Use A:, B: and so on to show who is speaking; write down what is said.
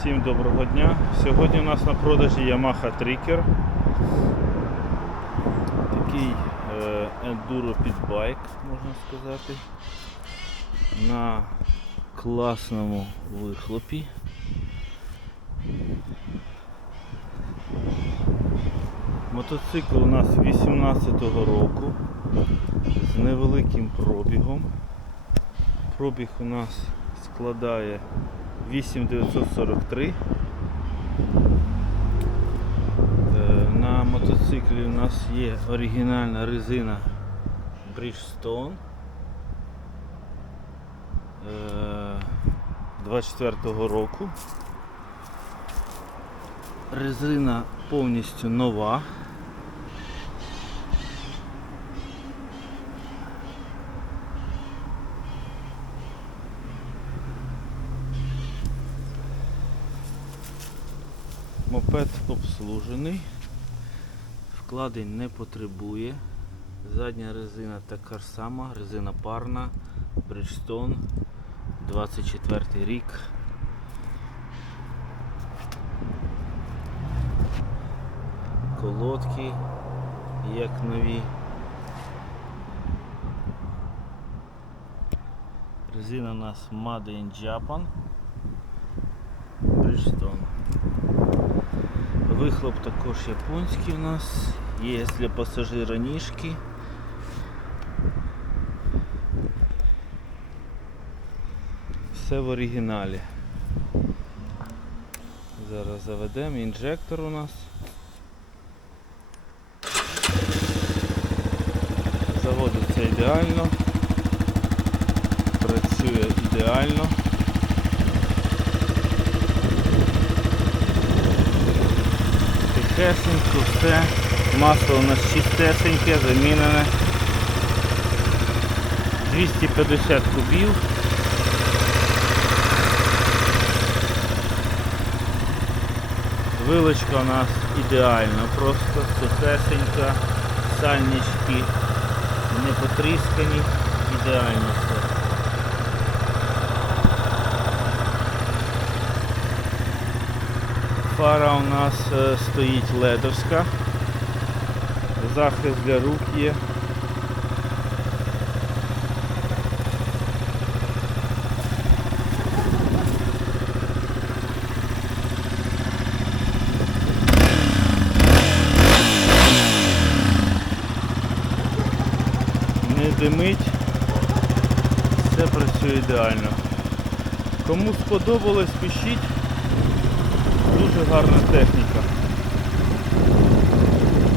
A: Всім доброго дня. Сьогодні у нас на продажі Yamaha Tricker. Такий е, ендуро підбайк, можна сказати. На класному вихлопі. Мотоцикл у нас 18-го року з невеликим пробігом. Пробіг у нас складає 8943. Е, На мотоциклі у нас є оригінальна резина Bridgestone е, 24-го року. Резина повністю нова. Мопед обслужений, вкладень не потребує. Задня резина така ж сама, резина парна, Bridgestone, 24 рік. Колодки, як нові. Резина у нас Made in Japan. Bridgestone. Вихлоп також японський у нас. Є для пасажира ніжки. Все в оригіналі. Зараз заведемо інжектор у нас. Заводиться ідеально. Працює ідеально. Тихесенько, все. Масло у нас чистесеньке, замінене. 250 кубів. Вилочка у нас ідеальна, просто сухесенька, сальнички не потріскані, ідеально все. Фара у нас е, стоїть ледовська. Захист для рук є. Не димить. Все працює ідеально. Кому сподобалось, пишіть дуже гарна техніка.